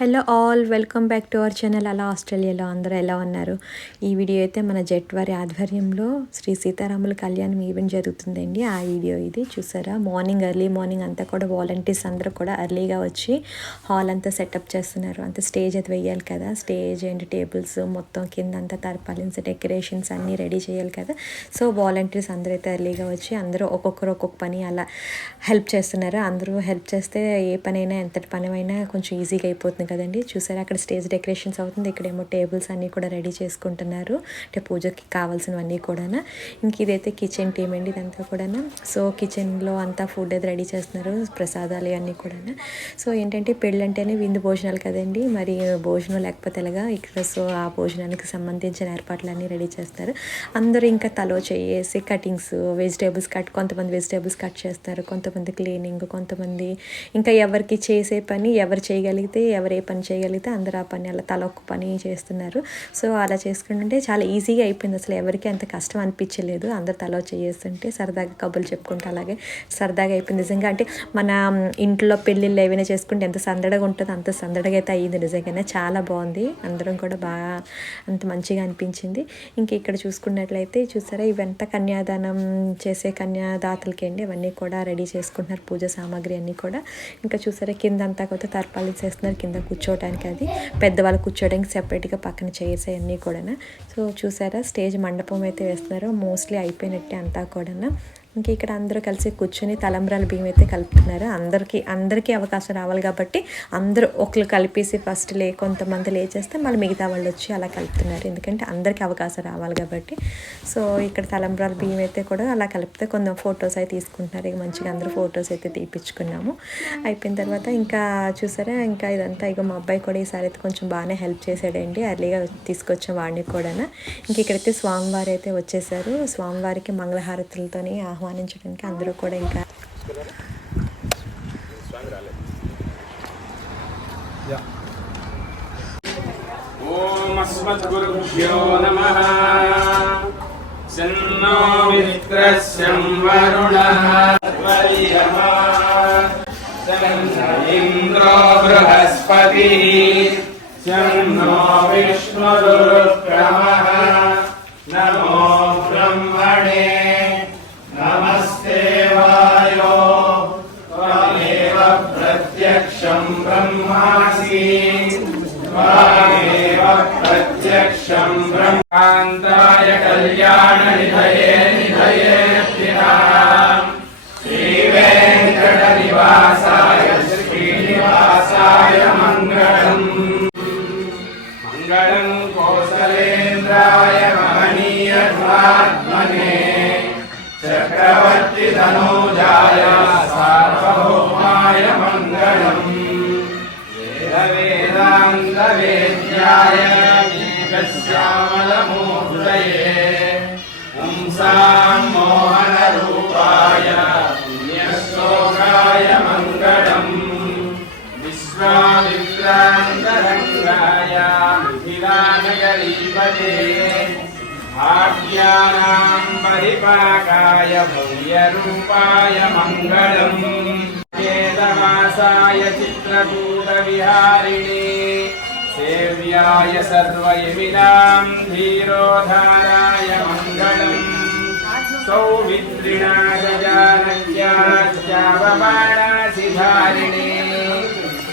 Hello all, welcome back to our channel. అలా ఆస్ట్రేలియాలో అందరూ ఎలా ఉన్నారు? ఈ వీడియో అయితే మన జెట్ వారి ఆధ్వర్యంలో శ్రీ సీతారాముల కళ్యాణం ఈవెంట్ జరుగుతుందండి. ఆ వీడియో ఇది చూసారా. ఎర్లీ మార్నింగ్ అంతా కూడా వాలంటీర్స్ అందరూ కూడా ఎర్లీగా వచ్చి హాల్ అంతా సెటప్ చేస్తున్నారు. అంత స్టేజ్ అది వేయాలి కదా, స్టేజ్ అండ్ టేబుల్స్ మొత్తం కింద అంతా తర్పాలిన్స్ డెకరేషన్స్ అన్నీ రెడీ చేయాలి కదా. సో వాలంటీర్స్ అందరూ అయితే ఎర్లీగా వచ్చి అందరూ ఒక్కొక్కరు ఒక్కొక్క పని అలా హెల్ప్ చేస్తున్నారు. అందరూ హెల్ప్ చేస్తే ఏ పనైనా ఎంతటి పని అయినా కొంచెం ఈజీగా అయిపోతుంది కదండి. చూసారా, అక్కడ స్టేజ్ డెకరేషన్స్ అవుతుంది, ఇక్కడేమో టేబుల్స్ అన్నీ కూడా రెడీ చేసుకుంటున్నారు, అంటే పూజకి కావాల్సినవన్నీ కూడా. ఇంక ఇదైతే కిచెన్ టీమ్ అండి, ఇదంతా కూడా. సో కిచెన్లో అంతా ఫుడ్ అది రెడీ చేస్తున్నారు, ప్రసాదాలు అన్నీ కూడా. సో ఏంటంటే పెళ్ళి అంటేనే విందు భోజనాలు కదండి, మరి భోజనం లేకపోతే ఎలాగా ఇక్కడ. సో ఆ భోజనానికి సంబంధించిన ఏర్పాట్లు అన్నీ రెడీ చేస్తారు. అందరూ ఇంకా తలో చేసి కటింగ్స్ వెజిటేబుల్స్ కొంతమంది వెజిటేబుల్స్ కట్ చేస్తారు, కొంతమంది క్లీనింగ్, కొంతమంది ఇంకా ఎవరికి చేసే పని ఎవరు చేయగలిగితే ఎవరు ఏ పని చేయగలిగితే అందరూ ఆ పని అలా తల ఒక్క పని చేస్తున్నారు. సో అలా చేసుకుంటుంటే చాలా ఈజీగా అయిపోయింది, అసలు ఎవరికి అంత కష్టం అనిపించలేదు. అందరు తల చేస్తుంటే సరదాగా కబుర్లు చెప్పుకుంటే అలాగే సరదాగా అయిపోయింది నిజంగా. అంటే మన ఇంట్లో పెళ్ళిళ్ళు ఏవైనా చేసుకుంటే ఎంత సందడిగా ఉంటుందో అంత సందడిగా అయితే అయ్యింది నిజంగానే. చాలా బాగుంది, అందరం కూడా బాగా అంత మంచిగా అనిపించింది. ఇంక ఇక్కడ చూసుకున్నట్లయితే చూసారా, ఇవంతా కన్యాదానం చేసే కన్యాదాతలకి అండి, అవన్నీ కూడా రెడీ చేసుకుంటున్నారు, పూజ సామాగ్రి అన్నీ కూడా. ఇంకా చూసారా కింద అంతా కొత్త తర్పాలు చేస్తున్నారు, కింద కూర్చోవడానికి అది పెద్దవాళ్ళు కూర్చోవడానికి సెపరేట్గా పక్కన చైర్స్ అన్నీ కూడా. సో చూసారా, స్టేజ్ మండపం అయితే వేస్తున్నారు, మోస్ట్లీ అయిపోయినట్టే అంతా కూడా. ఇంకా ఇక్కడ అందరూ కలిసి కూర్చొని తలంబ్రాల బియ్యం అయితే కలుపుతున్నారు. అందరికీ అవకాశం రావాలి కాబట్టి అందరూ ఒకరు కలిపేసి ఫస్ట్ కొంతమంది లేచేస్తే మళ్ళీ మిగతా వాళ్ళు వచ్చి అలా కలుపుతున్నారు, ఎందుకంటే అందరికీ అవకాశం రావాలి కాబట్టి. సో ఇక్కడ తలంబ్రాల బియ్యం అయితే కూడా అలా కలిపితే కొంచెం ఫొటోస్ అయితే తీసుకుంటున్నారు. ఇక మంచిగా అందరూ ఫొటోస్ అయితే తీపించుకున్నాము. అయిపోయిన తర్వాత ఇంకా చూసారా, ఇంకా ఇదంతా ఇక మా అబ్బాయి కూడా ఈసారి అయితే కొంచెం బాగానే హెల్ప్ చేశాడండి, ఎర్లీగా తీసుకొచ్చాం వాడిని కూడా. ఇంక ఇక్కడైతే స్వామివారి అయితే వచ్చేసారు, స్వామివారికి మంగళహారతులతోని ఆహ్వానించడానికి అందరూ కూడా. ఇంకా ఓం అస్మద్గురుభ్యో నమః. సన్నో మిత్రస్యం వరుణః త్వరియమా సన్న ఇంద్రో బృహస్పతిః సన్నో విష్ణురుక్రమః. నమో బ్రహ్మణే నమస్తే వాయో త్వమేవ ప్రత్యక్షం బ్రహ్మాసి త్వమేవ ప్రత్యక్షం బ్రహ్మాంతాయ కళ్యాణ నిధయే నిధయేత్తినాం శ్రీ వెంకట నివాసాయ శ్రీనివాసాయ మంగళం. మంగళం కోసలేంద్రాయ మహనీయాత్మనే చక్రవర్తి తనూజాయ సార్వభౌమాయ మంగళం. వేద వేదాంత వేద్యాయ శ్యామలమూర్తయే పుంసాం మోహన రూపాయ పుణ్యశ్లోకాయ మంగళం. విశ్వామిత్రాంతరంగాయ మిథిలానగరీపతే భాగ్యానాం పరిపాకాయ భవ్యరూపాయ మంగళం. వేదవాసాయ చిత్రకూట విహారిణే సేవ్యాయ సర్వయమినాం ధీరోధారాయ మంగళం. సౌమిత్రిణాజానజ్యావబాణాసిధారిణే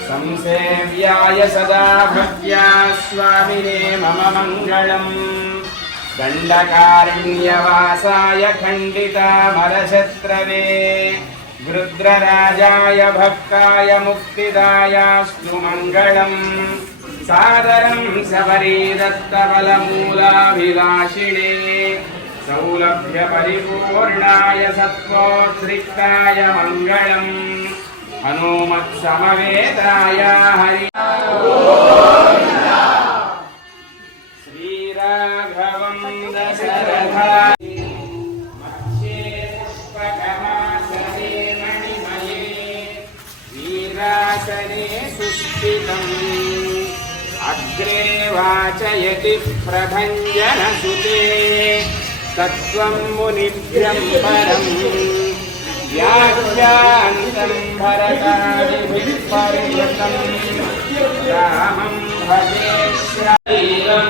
సంసేవ్యాయ సదా భక్త్యా స్వామినే మమ మంగళం. దండకారణ్యవాసాయ ఖండితామరశత్రవే వృద్రరాజాయ భక్తాయ ముక్తిదాయాస్తు మంగళం. సాదరం శబరీదత్తబలమూలాభిలాషిణే సౌలభ్య పరిపూర్ణాయ సత్వోద్రిక్తాయ మంగళం. హనుమత్సమవేతాయ హరి శ్రీరాఘవం దశరథా మధ్యే పుష్పకమాసనే మణిమయే వీరాసనే సుస్థితం అగ్రే వాచయతి ప్రభంజనసుతే తత్వం మునిభ్యం పరం వ్యాఖ్యాంతం భరతాదిభిః పరివృతం रामं भजे श्रीरं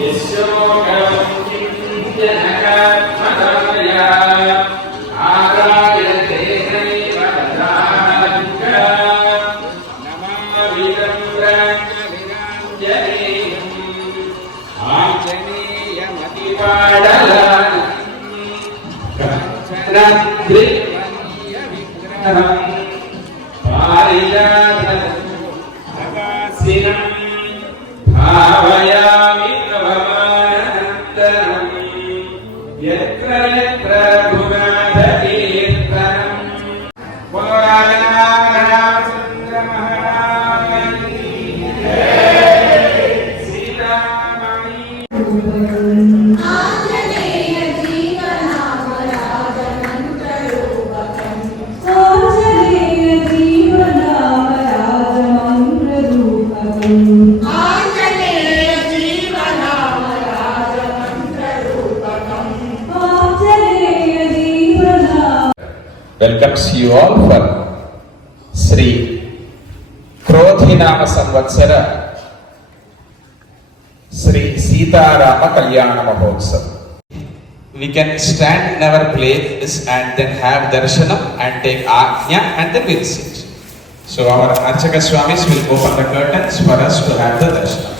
यस्योगवं चिन्तनकात्मदाया आरायते नैव तदाङ्गा नमाविदं राजविराञ्जनेयम् आञ्जनेयमतिपाडलान् कञ्चनद्रिवन्यविग्रहम् पारिजातसिनं भावयामि नवमानन्तरम् यत्र यत्र भुवनाथकीर्तनम् बोलो रामचन्द्र महाराज की जय सीतामणि welcomes you all for Sri Krodhinama Samvatsara Sri Sita Rama Kalyana Mahotsav. We can stand in our place and then have darshanam and take ajna and then we'll sit. So our Archaka Swamis will open the curtains for us to have the darshanam.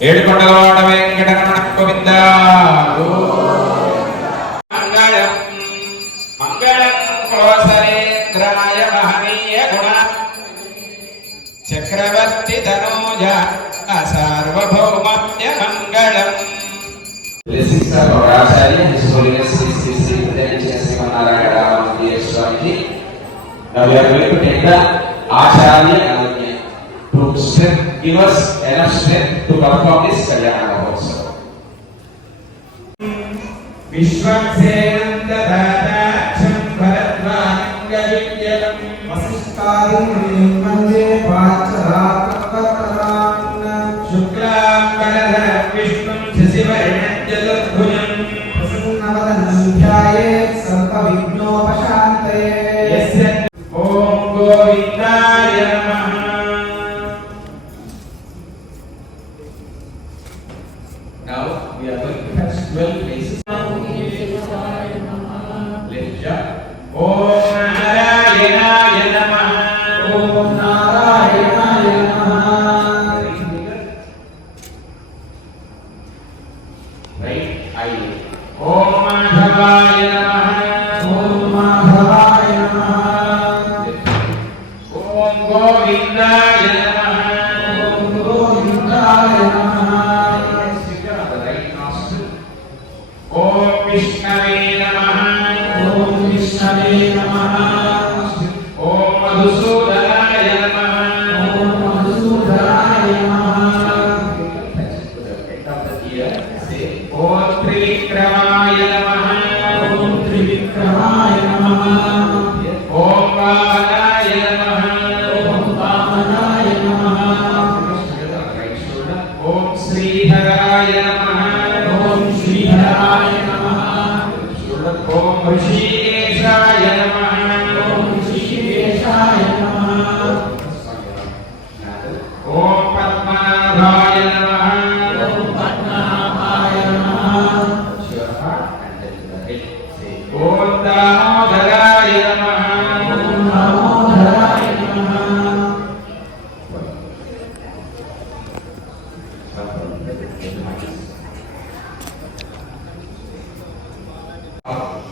Edukondalvada Venkatamana Govinda Mangalam Mangalam Kosarendraya Mahaniya Guna Chakravarti Danoja Sarvabhaumamya Mangalam. Blessings of our Acharya, His Holiness Sri Srimanarayana Ramanuja Swamiji. Now we are going to take the Acharya Ananya to give us enough strength to perform this Kalyana Mahotsav. Vishwamsenanda Dhatacham Bharadvangavijalam Vasishtadim Mande Pacharatam Shuklam Varadharam Vishnum Shasivarnam Jatadbhujam Prasanavadanam Dhyayet Sarva Vignopashante Yasya Om Govindaya Namaha. Now we are going to touch 12 places. Left jump. Om Narayanaaya Namaha. Om Narayanaaya Namaha. Right eye. Om Madhavaya Namaha. Om Madhavaya Namaha. Om Govindaya Namaha. Om Govindaya Namaha. The right nostril. Om Vishnave Namaha. Om Vishnave Namaha. Om Madhusudanaya Namaha. Om Madhusudanaya Namaha. Touch to the end of the ear. Say Om Trivikramaya Namaha. Om Trivikramaya Namaha. Om Vamanaya Namaha. Om Vamanaya Namaha. together on the right shoulder. Om Sriharaya Namaha. Om Sriharaya Namaha. Shoulder. Om Rishikeshaya Namaha. Om Rishikeshaya Namaha. Om Padmanabhaya Namaha. Om Padmanabhaya Namaha. Touch your heart and then to the head. Say Om Damodaraya Namaha. Om Damodaraya Namaha.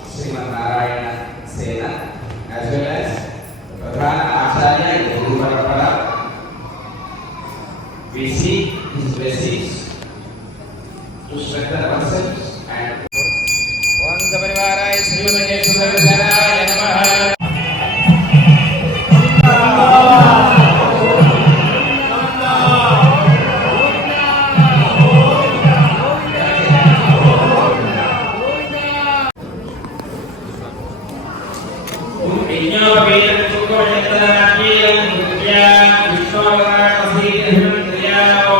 Srimanarayana Sena as well as Pradhana Acharya in the Guru Parampara. We seek his blessings to strengthen ourselves and Om Saparivaraya Srimate Sudarshanaya Namaha. Om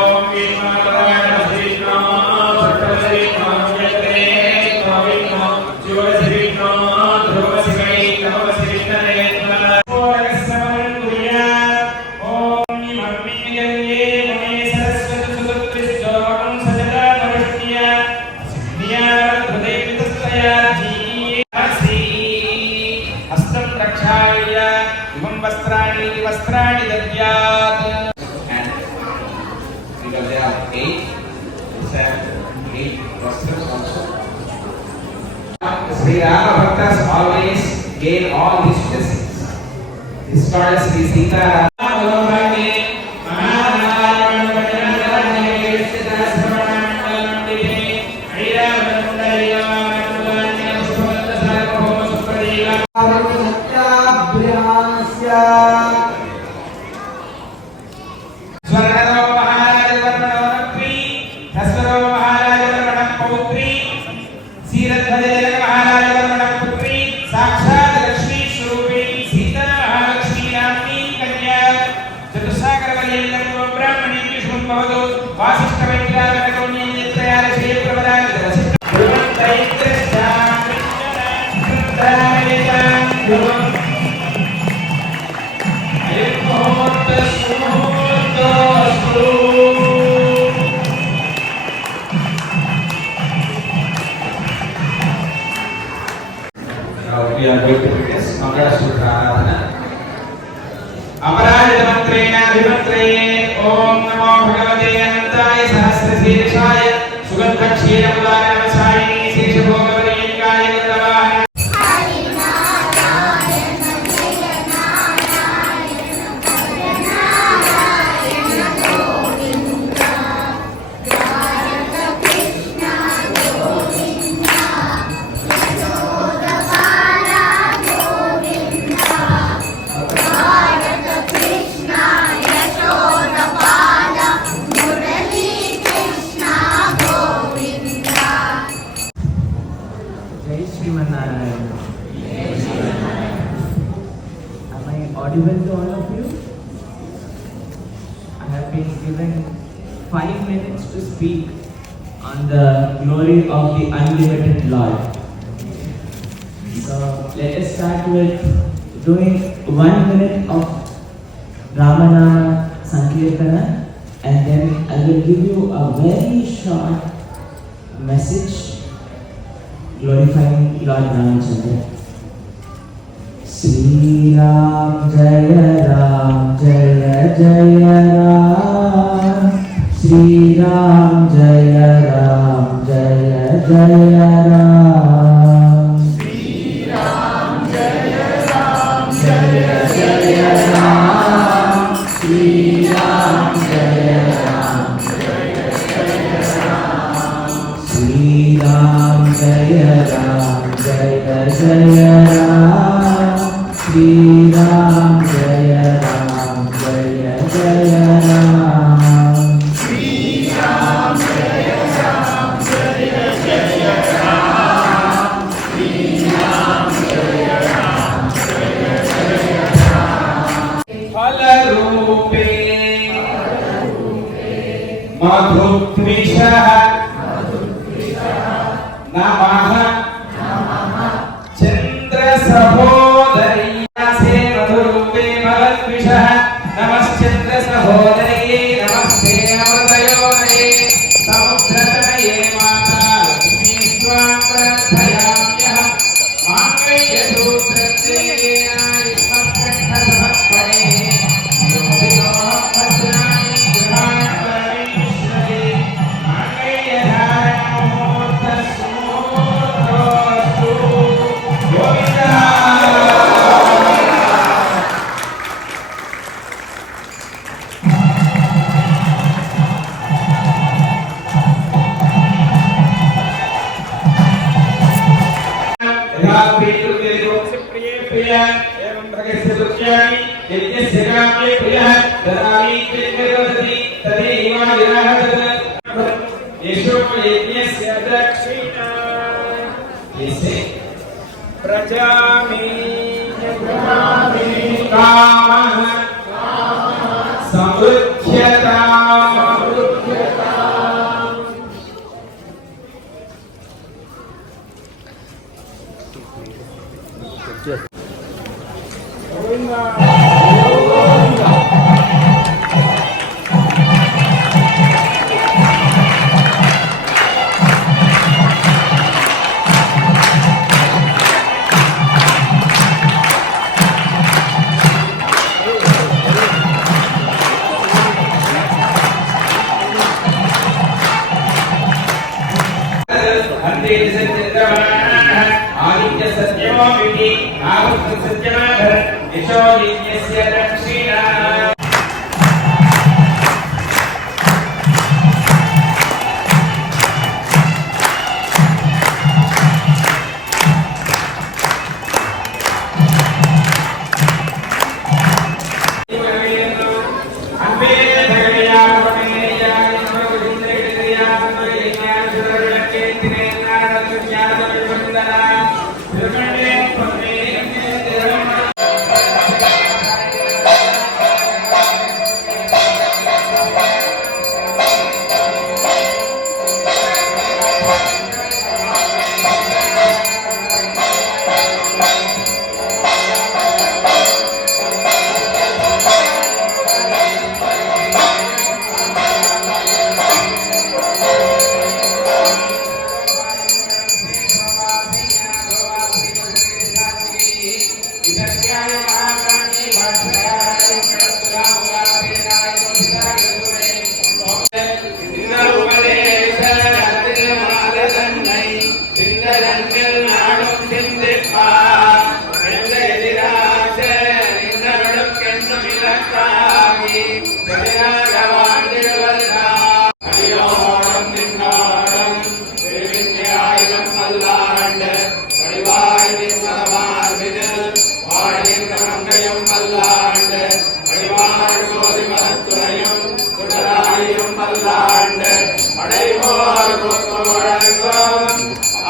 Rama Bhaktas always gain all these blessings. This is called Sri Sita we are going to witness Mangala Sutra Aradhana. Aparajita mantrena vimantreye Om Namo Bhagavate Anantaya Sahasrasirshaya Sugandha Kshira Mudana Vasayini Sesha Bhogavariyangaya Gandavaya. Am I audible to all of you? I have been given 5 minutes to speak on the glory of the unlimited Lord. So let us start with doing 1 minute of Ramanama Sankirtana, and then I will give you a very short message glorifying Lord Ramachandra. Sri Ram Jaya Ram Jaya Jaya Ram, Sri Ram Jaya Ram Jaya Jaya Ram, Sri Ram Jaya Ram Jaya Jaya Ram, Sri Ram Jaya Ram Jaya Jaya Ram, Sri Ram Jaya Ram Jaya Jaya Ram, Sri Ram Jaya Ram Jaya Jaya Ram, Sri Ram Jaya Ram Jaya Jaya Ram, Sri Ram Jaya Ram Jaya Jaya Ram. Phalarupe Madhukvishah Namaha Chandra Sahodari Se Madhurupe Madhukvishah Namaschandra Sahodari Namaste Amritayonaye Samudratanaye Mata Lakshmi Swam Pradhayamyaham Mangaya Sutrate Ayusham Kantha Sabhakpane Yodhikoham Pasrami Grihaya Paramishware Mangaya Dharana Murta Sumurta Govinda. அடைவோர் முத்து முழங்கும்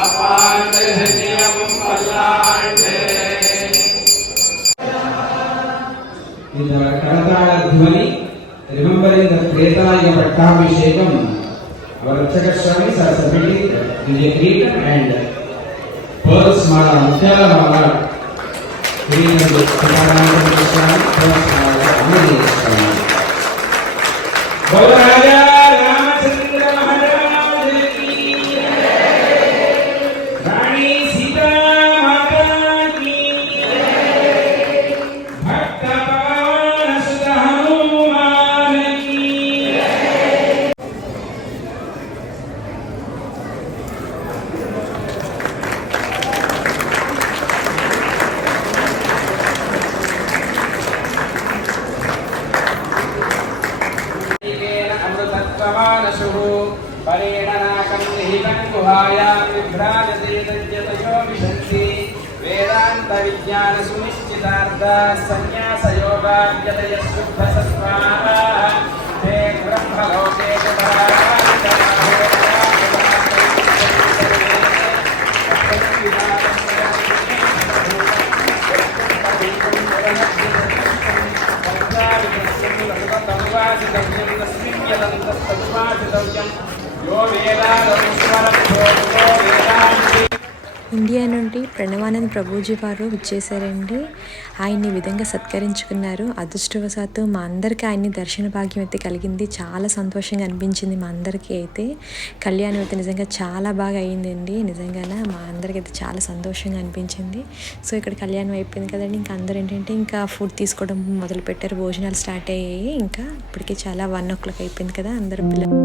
அப்பாண்டு நிலமும் பல்லாண்டு. In the Karatala Dhvani, remembering the Tretaya Pattabhishekam, our Archaka Swamis are submitting Vijay Kirtan and Pearls Mala, Mutyala Mala, Kirtan Siddhartha Swami, Pearls Mala, Amali Swami. बोलो राजा रामचंद्र महाराज की रानी सीता माता की भक्त पवन सुत हनुमान की. अमृतत्वमानशुः परेण नाकं निहितं गुहायां विभ्राजते तज्जतयो विशन्ति वेदान्तविज्ञानसुनिश्चितार्थाः संन्यासयोगाद्यतयः शुद्धसत्त्वाः ते ब्रह्मलोके ఇండియా నుండి ప్రణవానంద్ ప్రభుజీ వారు విచ్చేశారండి. ఆయన్ని ఈ విధంగా సత్కరించుకున్నారు. అదృష్టవశాత్తు మా అందరికీ ఆయన్ని దర్శన భాగ్యం అయితే కలిగింది. చాలా సంతోషంగా అనిపించింది మా అందరికీ అయితే. కళ్యాణం అయితే నిజంగా చాలా బాగా అయ్యిందండి. నిజంగానే మా అందరికీ అయితే చాలా సంతోషంగా అనిపించింది. సో ఇక్కడ కళ్యాణం అయిపోయింది కదండి. ఇంకా అందరూ ఏంటంటే ఇంకా ఫుడ్ తీసుకోవడం మొదలుపెట్టారు. భోజనాలు స్టార్ట్ అయ్యాయి. ఇంకా ఇప్పటికే చాలా 1 o'clock అయిపోయింది కదా. అందరూ పిల్లలు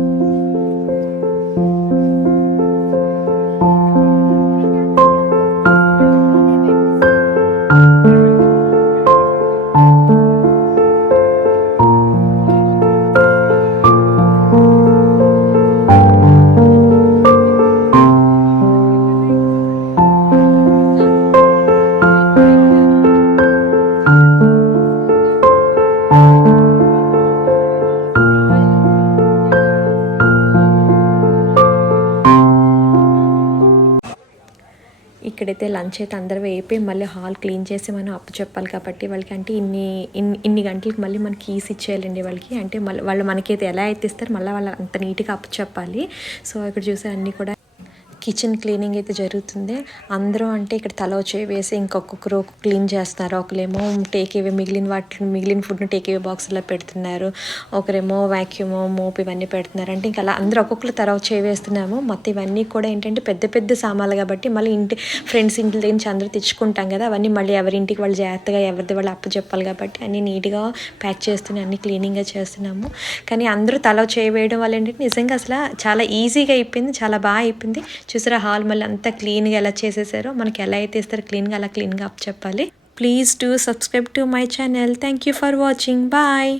ఇక్కడైతే లంచ్ అయితే అందరూ అయిపోయి మళ్ళీ హాల్ క్లీన్ చేసి మనం అప్పు చెప్పాలి కాబట్టి వాళ్ళకి అంటే ఇన్ని గంటలకు మళ్ళీ మనకి కీస్ ఇచ్చేయాలండి వాళ్ళకి. అంటే మళ్ళీ వాళ్ళు మనకైతే ఎలా అయితే ఇస్తారు మళ్ళీ వాళ్ళు అంత నీట్గా అప్పు చెప్పాలి. సో ఇక్కడ చూసే అన్నీ కూడా కిచెన్ క్లీనింగ్ అయితే జరుగుతుంది. అందరూ అంటే ఇక్కడ తల చేయి వేసి ఇంకొకరు క్లీన్ చేస్తున్నారు. ఒకరేమో టేక్ అవే మిగిలిన ఫుడ్ని టేక్ అవే బాక్స్లో పెడుతున్నారు. ఒకరేమో వ్యాక్యూమ్ మోప్ ఇవన్నీ పెడుతున్నారు. అంటే ఇంకా అలా అందరూ ఒక్కొక్కరు తల చేయి వేస్తున్నాము. మొత్తం ఇవన్నీ కూడా ఏంటంటే పెద్ద పెద్ద సామాన్లు కాబట్టి మళ్ళీ ఫ్రెండ్స్ ఇంటి దగ్గర నుంచి అందరూ తెచ్చుకుంటాం కదా. అవన్నీ మళ్ళీ ఎవరింటికి వాళ్ళు జాగ్రత్తగా ఎవరిది వాళ్ళు అప్పు చెప్పాలి కాబట్టి అన్నీ నీట్గా ప్యాక్ చేస్తున్నాం, అన్నీ క్లీనింగ్గా చేస్తున్నాము. కానీ అందరూ తల చేయి వేయడం వల్ల ఏంటంటే నిజంగా అసలు చాలా ఈజీగా అయిపోయింది, చాలా బాగా అయిపోయింది. చూసారా హాల్ మళ్ళీ అంతా క్లీన్గా ఎలా చేసేసారో. మనకి ఎలా అయితే ఇస్తారో క్లీన్గా అలా క్లీన్గా అప్ చెప్పాలి. Please do subscribe to my channel. Thank you for watching. Bye.